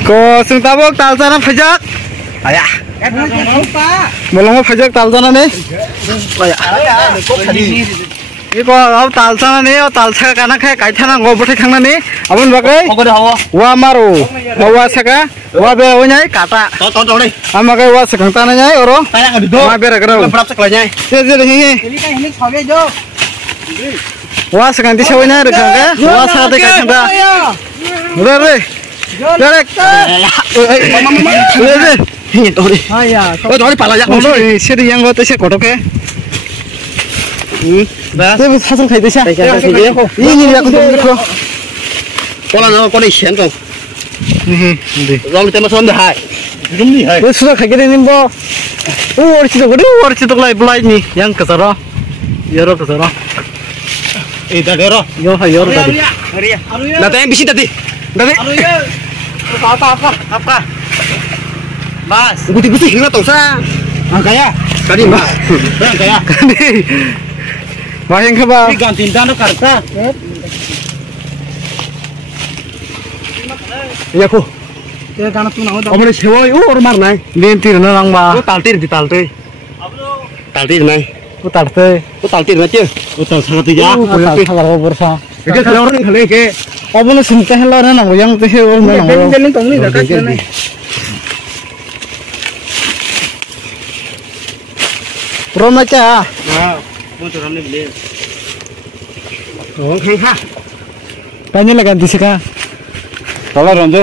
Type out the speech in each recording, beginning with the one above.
Ko sing tabok talsana phajak. Aya. Bolong phajak talsana ne. Aya. Iko au talsana ne, talsa kana khai kaithana ngobothai thangna abon bagai. Wa maru. Wa saka. Wa be onyai kata. Tonton deh. Amagai wa sakangta na nyai oro. Ma be ragra. Berapa sekelanya? Se je hi. ini sobe jo. Wa sakangti sawanya rakanga. Wa sakate kaithanda. Udah re. Direct. Udah. Ini tuh deh. Aya. Oh, tuh pala ya. Kalau sih yang gue tuh kotoke. Tapi hasil kayak itu ini aku tuh. Kalau nggak kau disian tuh. Orang kita masuk dah hai. Ini hai. Terus sudah kayak gini bo. Orang itu belai nih yang kesana. Yoro kesana. Tadi roh. Yo tadi. Nanti yang bisi tadi. Tadi. Apa? Mas, putih-putih nggak tahu sa. Kaya. Tadi mas. Kaya. Mahing ke ba? Ganti dana karta. Iya ku. Dia karena tuh nama. Omong sewa, orang mana? Lintir nang ba. Taltir di taltir. Taltir nai. Utarte. Taltir aja. Utal sangat ya. Utarte kalau bersa. Itu kalau orang kali ke. Obon sinta hela nang yang teh orang nang. Jalan tong ni dekat sana. Roma cha. Nah, mau turun ni beli. Oh, kah? Tanya lagi ganti sih Kalau ronjo.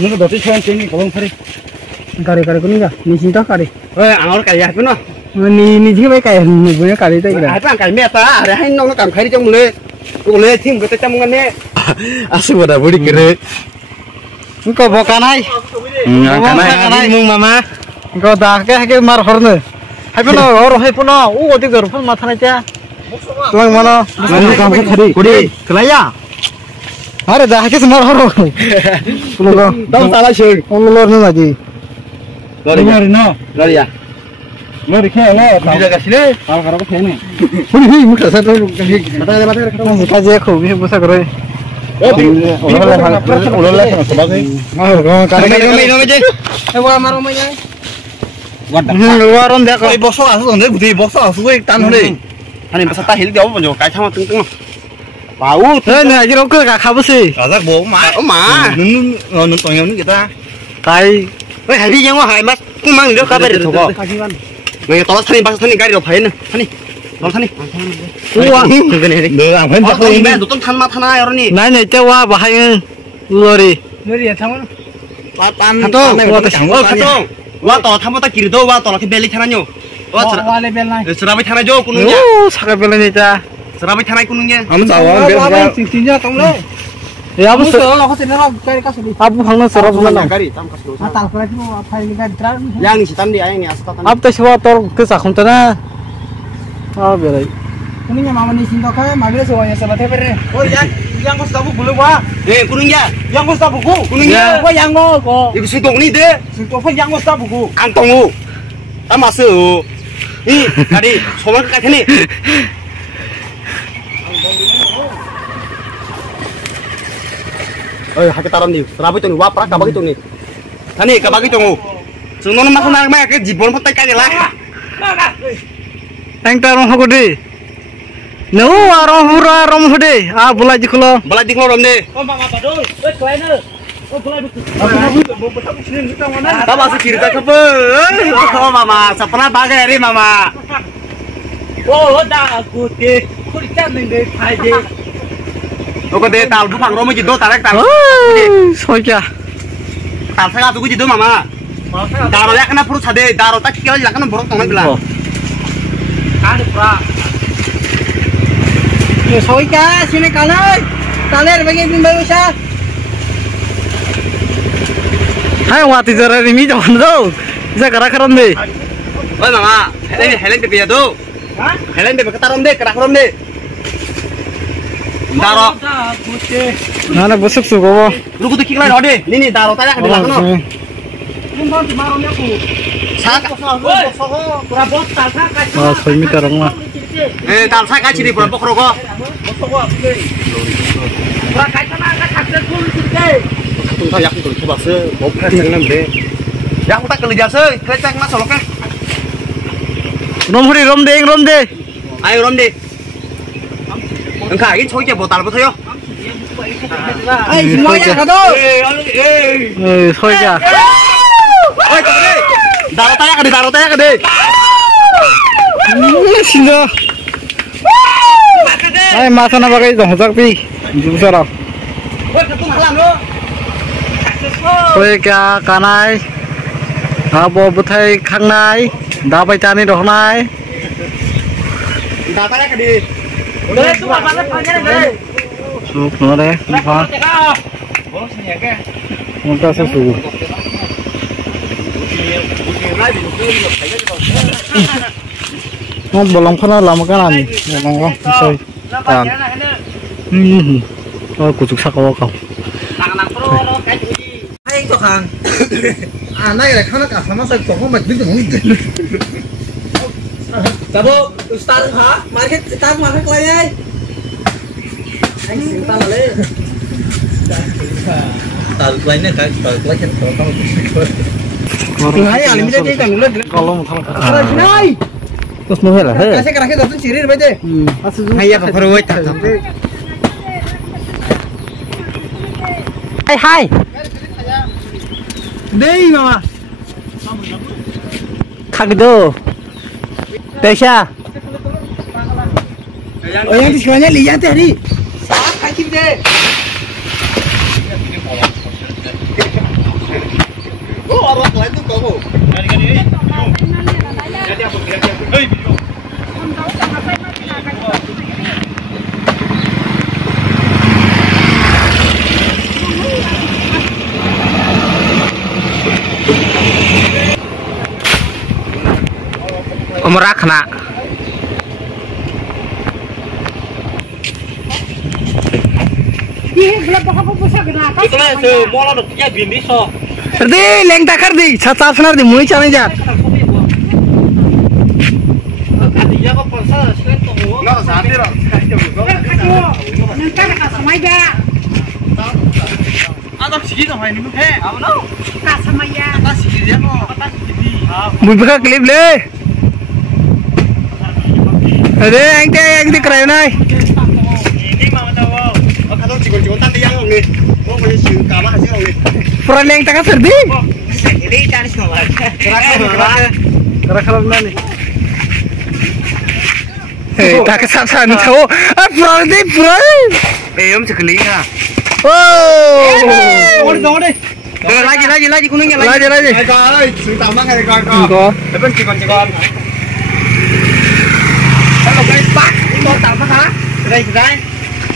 Ini ke dosis kan sini kalau hari. Kari kuning ga? Ni cinta kari. Angor kaya apa no? Ni juga kayak ni punya kari itu kira. Apa kali meta? Ada hai nong kam kari jong mulai. Mulai tim kita camungan ni. Asyik pada budi kere. Engkau bukan hai. Kanai mung mama. Engkau dah ke mar horne. Hai puno or hai puno. Otik dorpun mata aja. Tuang mana? Mana kam kari? Kudi. Kelaya. Are dah ke mar hor. Puno. Tahu salah sih. Lor ni lagi. Lori no. Lori ya. Lori ke lo. Di jaga sini. Kalau karo ke sini. Hei, muka saya tu. Mata. Muka je aku bisa kere. Ulah sebagai. Kari je. Ewa maromanya. Luaron dia kau. Bosok asu dong, gede bosok asu tan hore. Ani peserta hil dia apa jo kai sama teng-teng. Paut. Ni aja rokok kak kabu sih. Razak bo ma. Ma. Nun tong ni kita. Tai. Wei, hari yang wah mas. Kumang dia kabar itu kok. Ngai tolak sini pas sini gari opain. Sini. Tolak sini. Wah. Gini. Deu ang pen tak ini. Tutung tan ma thana yor ni. Nai nai cewa bahaya. Lori. Lori ya tamu. Patan. Katong. Wa to thamo ta kiri do wa to laki beli thana nyo. Wa level nai. Serabai thana jo kunungnya. Sakit bela ni cah. Serabai thana kunungnya. Am cawan bela. Singsinya tong le. Ya abu Musuh lo kesini lo kari kasih. abu hangna serap bela. Gari tam kas do. Atang pula tu apa ini kan terang. Yang ni sitam dia yang ni asatan. Ab teh sewa tor ke sakun tana. Ah bela. Ini yang mama ni cinta kaya, magil semuanya sama teper. Oh yang kau tahu boleh wah. Kunungnya. Yang kau tahu buku. Kunungnya. Kau yang kau. Ibu sutong ni deh. Kau yang kau tahu buku. Antong masuk. Ih, tadi soal ke sini. Oh, hak taram ni. Serabai tu ni, wah prak kabagi tu ni. Tani kabagi tu. Sunong masuk nak mai ke jibon pun tak kaya lah. Teng tarong aku deh. No, arong hura rom hode. Ah, bola jikulo. Bola jikulo rom deh. Oh, mama padoi. Kleiner. Oh, bola itu. Tak masuk kiri tak kepe. Oh, mama, sapna bagai hari mama. Oh, dah aku ke. Kuritan dengan kaji. Oke deh, tahu tu pang rom jido tarik tarik. Soja. Tarik saya tu jido mama. Daro ya kena perut sade, daro tak kira ya kena borok tangan bilang. Ada pura. Yo, soika sini kalah. Taler bagi bimbang usah. Hai wati jara ni jangan tu. Bisa kerak-keran deh. Oh mama, Helen de biaya tu. Hah? Helen de ketarom deh, kerak-keram deh. Daro. Nana busuk suko. Lu kudu kiklah deh. Ini daro tanya ke belakang no. Limbang di maromnya aku. Sak. Pura bos tak Ah, soimi tarong mah. Daro saya kasih di bulan pokro kok. Pura kaita na ka takde kul sinte. tunggu yak tunggu coba se mau kacang nambe yak tak kerja se kacang mas solok rom huri rom deh ayo rom deh engkau ini coy ke botol botol yo semuanya kado soja oi taruh tanya ke deh sini ay masa na pakai dong sak pi jum sarap Koi kya kanai abo buthai khangnai da bai tani rohnai dah tanya ke deh su no de ha monta se su nó bolong khana lama kanan bolong ko soi tan ôi cụ chụp sắc có không hay cho hàng này là khana cả sama sai có không mạch đứng không Cabo, start hả? Market lagi ai? Anh xin ta lên. Start lagi kan, start lagi Kalau mau thằng Này. terus mau lah he Kasih kerahnya datang sirih baca. hayya ka farwai ta hai Đây mama. khag do Tesha Oh yang di sekolahnya lihat ya di. Saat kaki deh. oh orang lain tuh kamu rakna Itulah semua lo dia bini so. Di leng takar di chata senar di mui chane jat Dia kok pasal sekali tuh. no sadir Ada segi dong ini he. Apa no? Ada segi dia kok. Ada segi. mui baka clip le ade ang di kray nai Ini mama tahu. kalau cikgu tadi yang ini mau beli siu kamar hasil ini pura leng takar serdi Ini cari semua. kara khalam nani hey tak sasan tho pura di pura em sekali ya oh Dong deh. lagi kuningnya lagi ơi sự tạm mắc này con có để bên chị con hello guys back mau tạm mắc hả đây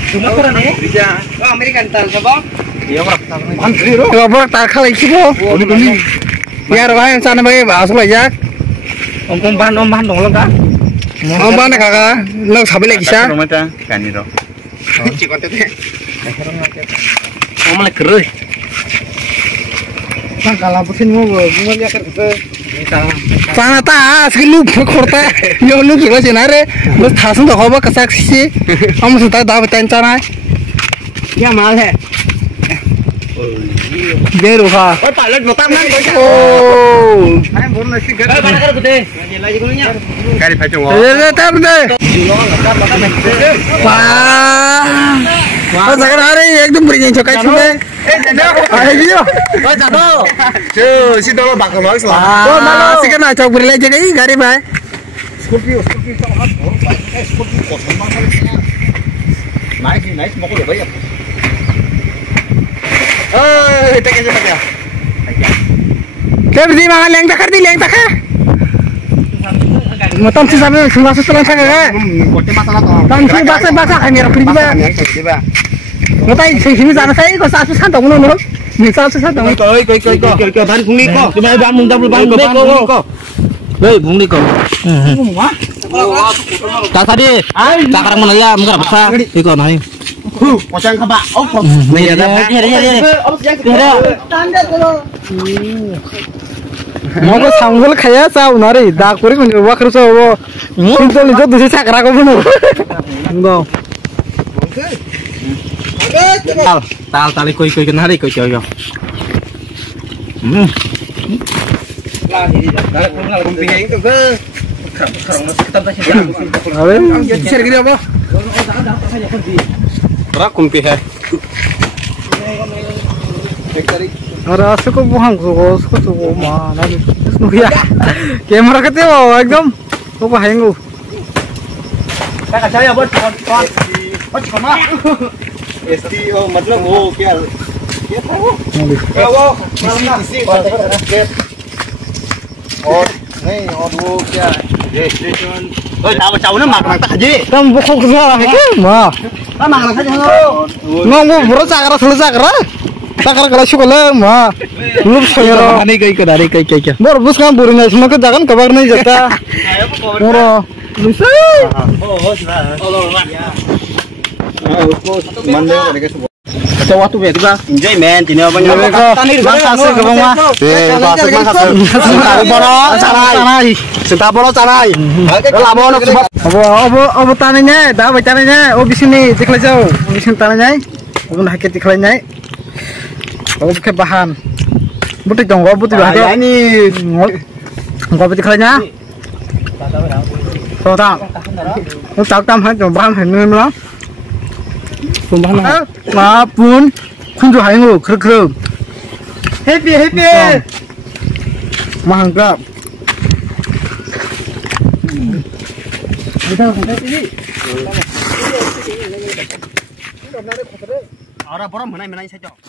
Cuma kurang nih. bisa oh American tal sabong iya bro man zero Coba tak kali kibo. ini Biar wae sana bae bahas lagi. Om bahan dong lo kan. Om ban kakak, lo sabi lagi sa. macam kan itu chị con tete Om lagi keruh. Kan kalau pusin mau lihat kerja. Sana ta, sekilu korta. Yo lu juga senare. Bos tasun tuh kau kesak sih. Kamu sudah tahu bencana. ya mal he Beru ha. oh pilot botam kan Oh. anh muốn nói chuyện Mana kan gede. lagi kuningnya kali pacung oh Tetap deh. Wah. Oh sekarang hari ekdom berinya cokai juga. Ayo dia. Oh jatuh. Chứ xin đâu bạc nói rồi. Oh malah sih kena cok beri aja ini gari bay. Scorpio cho nó bổ cái Scorpio của nó nãy một cái đấy. Ơi, tay cái gì vậy? Kayak begini mah leng takar di leng takar. Motom sih sampai masuk selang takar. Một cái masalah to. Tam sih bahasa kamera pribadi. Coba. Ngotai sini sana saya kok satu satu ngono. Misal satu. Coi bán cũng đi co. Coba bán mung double bán co. Đây bung đi co. Tak tadi. Tak karang mana ya mungkin apa? Iko nahi. Pocang khaba. Đây đây. Mau ke sanggul kayak sao nari dak puri kun wa khruso wo. Pintu lijo dusi sakra ko bunu. Ngo. Tal tali koi kena hari koi coy. Share gini apa? Berak kumpi hai. Ada suku buang suku mana nih? Ya, kamera kete wow, एकदम वो पाएंगे. Kak saya buat kawan. Oh cuma. STO मतलब वो क्या था वो? क्या वो? और नहीं और वो क्या रजिस्ट्रेशन चावल ना मागना था जी Kamu buku kesana ke? Ma. मागना था जो Nunggu buru cakra selesai cakra. Cakra kalau sekolah ma. Lu sayur. नहीं गई करा रही कई क्या Bor bus kan buru nih, semua kejakan kabar nih jata. Moro. Lusa. उसको मंडे को लेके सुबह अच्छा वो तो बेटा एंजॉय मैन तिने apa nya Makasih ke bang ma. Senta bolo carai labo no sebab Abo tanahnya, dah bacaranya. Oh di sini dikelai jauh. Di sini tanahnya. Aku nak hakik dikelainya. Oh pakai bahan. Butuh dong, gua butuh bahan. ini Gua butuh dikelainya. Tahu tak? Tahu tak tam dong bahan ini mana? Bahan maupun kunju hayu kerja. happy Mangkap. orang-orang menai saya cok